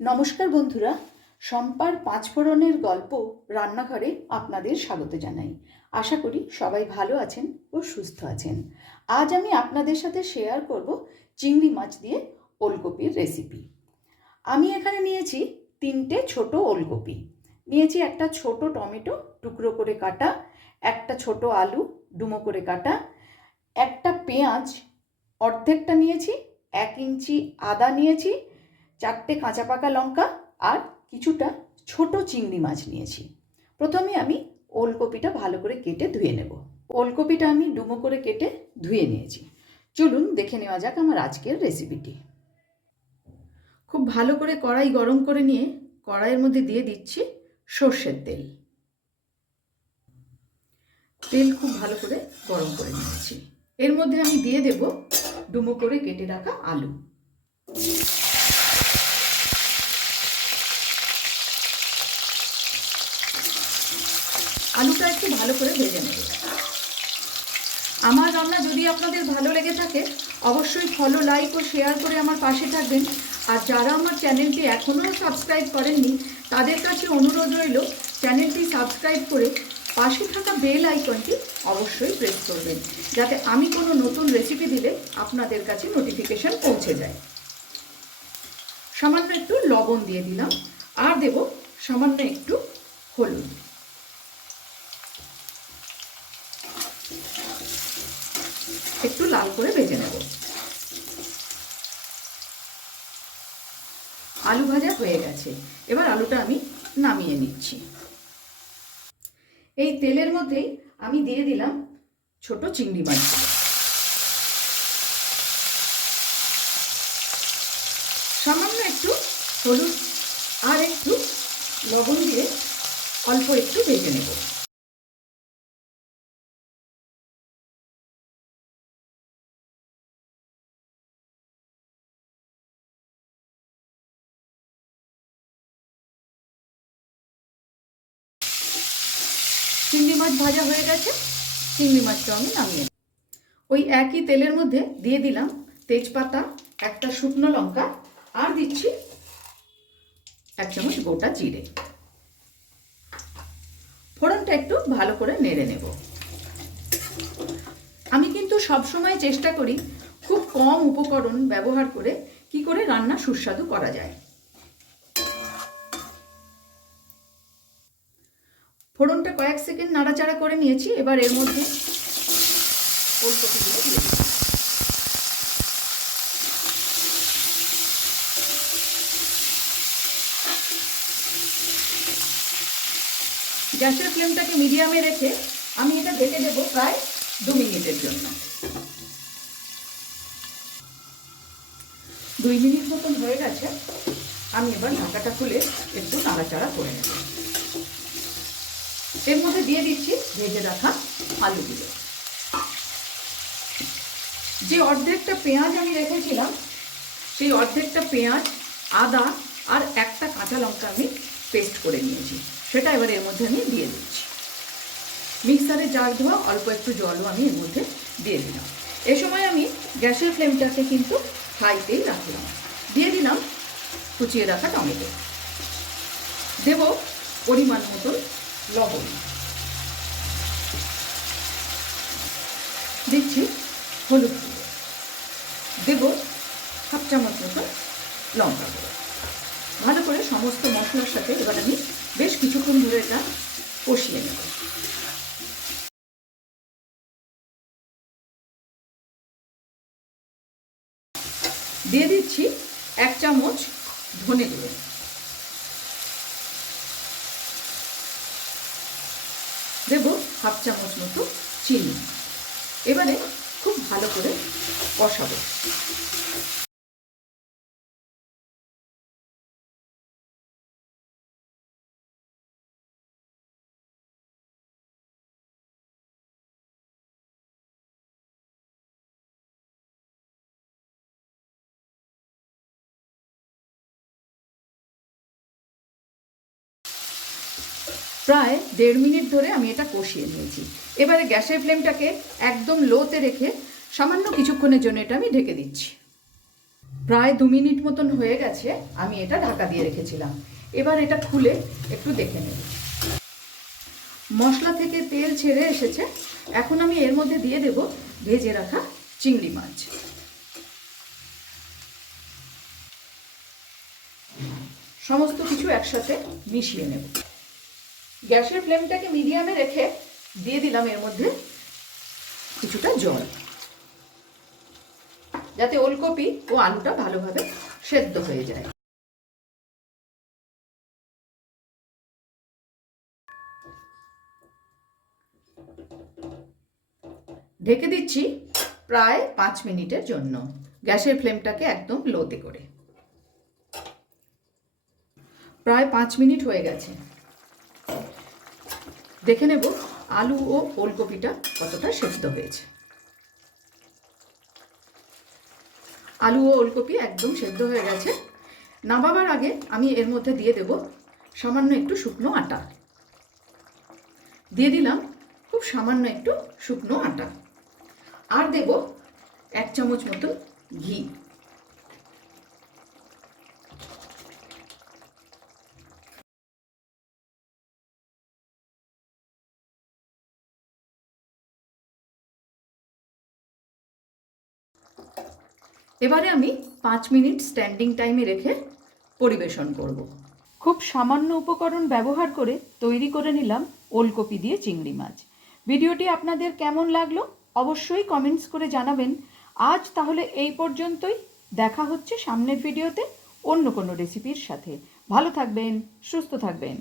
নমস্কার বন্ধুরা শম্পার পাঁচফোড়নের গল্প রান্নাঘরে আপনাদের স্বাগত জানাই। আশা করি সবাই ভালো আছেন ও সুস্থ আছেন। আজ আমি আপনাদের সাথে শেয়ার করব চিংড়ি মাছ দিয়ে ওলকপির রেসিপি আমি এখানে নিয়েছি তিনটে ছোট ওলকপি। নিয়েছি একটা ছোট টমেটো, টুকরো করে কাটা, একটা ছোট আলু, ডুমো করে কাটা, একটা পেঁয়াজ, অর্ধেকটা নিয়েছি, এক ইঞ্চি আদা নিয়েছি চারটে কাঁচা পাকা লঙ্কা আর কিছুটা ছোট চিংড়ি মাছ নিয়েছি। প্রথমে আমি ওলকপিটা ভালো করে কেটে ধুয়ে নেব। ওলকপিটা আমি ডুমো করে কেটে ধুয়ে নিয়েছি। চলুন দেখে নেওয়া যাক আমার আজকের রেসিপিটি। খুব ভালো করে কড়াই গরম করে নিয়ে কড়াইয়ের মধ্যে দিয়ে দিচ্ছি সর্ষের তেল। তেল খুব ভালো করে গরম করে নিয়েছি। এর মধ্যে আমি দিয়ে দেব ডুমো করে কেটে রাখা আলু। আলুটা একটু ভালো করে ভেজে নেব। আমার রান্না যদি আপনাদের ভালো লেগে থাকে, অবশ্যই ফলো লাইক ও শেয়ার করে আমার পাশে থাকবেন। আর যারা আমার চ্যানেলটি এখনও সাবস্ক্রাইব করেননি, তাদের কাছে অনুরোধ রইল চ্যানেলটি সাবস্ক্রাইব করে পাশে থাকা বেল আইকনটি অবশ্যই প্রেস করবেন, যাতে আমি কোনো নতুন রেসিপি দিলে আপনাদের কাছে নোটিফিকেশন পৌঁছে যায়। সামান্য একটু লবণ দিয়ে দিলাম, আর দেব সামান্য একটু হলুদ একটু লাল করে ভেজে নেব। আলু ভাজা হয়ে গেছে। এবার আলুটা আমি নামিয়ে নিচ্ছি। এই তেলের মধ্যেই আমি দিয়ে দিলাম ছোট চিংড়ি মাছ। সামান্য একটু হলুদ আর একটু লবণ দিয়ে অল্প একটু ভেজে নেব। মাছ ভাজা হয়ে গেছে, চিংড়ি মাছটা আমি নামিয়ে। ওই একই তেলের মধ্যে দিয়ে দিলাম তেজপাতা, একটা শুকনো লঙ্কা, আর দিচ্ছি এক চামচ গোটা জিরে। ফোড়নটা একটু ভালো করে নেড়ে নেব। আমি কিন্তু সবসময় চেষ্টা করি খুব কম উপকরণ ব্যবহার করে কি করে রান্না সুস্বাদু করা যায়। ফোড়নটা কয়েক সেকেন্ড নাড়াচাড়া করে নিয়েছি, এবার এর মধ্যে। গ্যাসের ফ্লেমটাকে মিডিয়ামে রেখে আমি এটা ঢেকে দেবো প্রায় দু মিনিটের জন্য দুই মিনিট মতন হয়ে গেছে, আমি এবার ঢাকাটা খুলে একটু নাড়াচাড়া করে নেব এর মধ্যে দিয়ে দিচ্ছি ভেজে রাখা আলুগুলো। যে অর্ধেকটা পেঁয়াজ আমি রেখেছিলাম, সেই অর্ধেকটা পেঁয়াজ, আদা আর একটা কাঁচা লঙ্কা আমি পেস্ট করে নিয়েছি। সেটা এবার এর মধ্যে আমি দিয়ে দিচ্ছি। মিক্সারে জার ধোয়া, অল্প একটু জলও আমি এর মধ্যে দিয়ে দিলাম। এ সময় আমি গ্যাসের ফ্লেমটাকে কিন্তু হাইতেই রাখলাম। দিয়ে দিলাম কুচিয়ে রাখা টমেটো। দেব পরিমাণ মতন লবণ। দিচ্ছি হলুদ গুঁড়ো। দেব হাফ চামচ মতো লঙ্কা গুঁড়ো। ভালো করে সমস্ত মশলার সাথে এবার আমি বেশ কিছুক্ষণ ধরে এটা কষিয়ে নেব। দিয়ে দিচ্ছি এক চামচ ধনে গুঁড়ো দেব হাফ চামচ মতো চিনি। এবারে খুব ভালো করে কষাবো। প্রায় দেড় মিনিট ধরে আমি এটা কষিয়ে নিয়েছি। এবারে গ্যাসের ফ্লেমটাকে একদম লোতে রেখে সামান্য কিছুক্ষণের জন্য এটা আমি ঢেকে দিচ্ছি। প্রায় দু মিনিট মতন হয়ে গেছে, আমি এটা ঢাকা দিয়ে রেখেছিলাম। এবার এটা খুলে একটু দেখে নেব। মশলা থেকে তেল ছেড়ে এসেছে। এখন আমি এর মধ্যে দিয়ে দেব ভেজে রাখা চিংড়ি মাছ। সমস্ত কিছু একসাথে মিশিয়ে নেব। গ্যাসের ফ্লেমটাকে মিডিয়ামে রেখে দিয়ে দিলাম এর মধ্যে কিছুটা জল। যাতে ওলকপি ও আলুটা ভালোভাবে সেদ্ধ হয়ে যায়। ঢেকে দিচ্ছি প্রায় পাঁচ মিনিটের জন্য। গ্যাসের ফ্লেমটাকে একদম লোতে করে। প্রায় পাঁচ মিনিট হয়ে গেছে। দেখে নেব আলু ও ওলকপিটা কতটা সেদ্ধ হয়েছে। আলু ও ওলকপি একদম সেদ্ধ হয়ে গেছে। নামাবার আগে আমি এর মধ্যে দিয়ে দেব সামান্য একটু শুকনো আটা। দিয়ে দিলাম খুব সামান্য একটু শুকনো আটা। আর দেব এক চামচ মতো ঘি। এবারে আমি পাঁচ মিনিট স্ট্যান্ডিং টাইমে রেখে পরিবেশন করব। খুব সামান্য উপকরণ ব্যবহার করে তৈরি করে নিলাম ওলকপি দিয়ে চিংড়ি মাছ। ভিডিওটি আপনাদের কেমন লাগল অবশ্যই কমেন্টস করে জানাবেন। আজ তাহলে এই পর্যন্তই। দেখা হচ্ছে সামনের ভিডিওতে অন্য কোনো রেসিপির সাথে। ভালো থাকবেন, সুস্থ থাকবেন।